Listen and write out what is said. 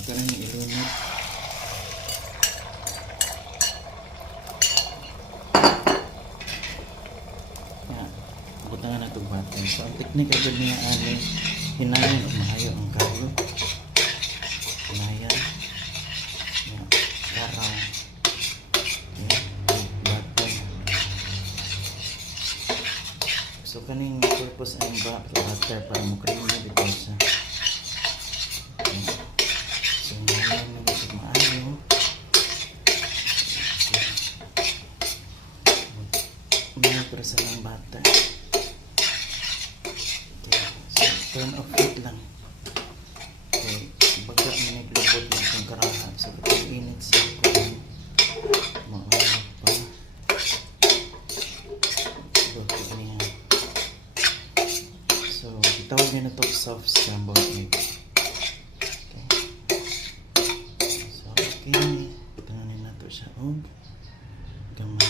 Ito na yung ilunod. Butangan na ito butter. So, ang teknik agad niya ano, hinayan o mahayo ang kayo. Hinayan. Yan. Karaw. Yan. Butter. So, kaning purpose ang butter para mo creamy dito siya. So, hinayan mo ito maayo. May presa ng butter. Turn off heat lang. Okay, baga may naglubot na itong karaha. So, itong init siya kung maanap pa. Buti niya. So, itawag niya na ito soft scrambled egg. Okay. So, okay. Tanganin na ito siya. Gamay.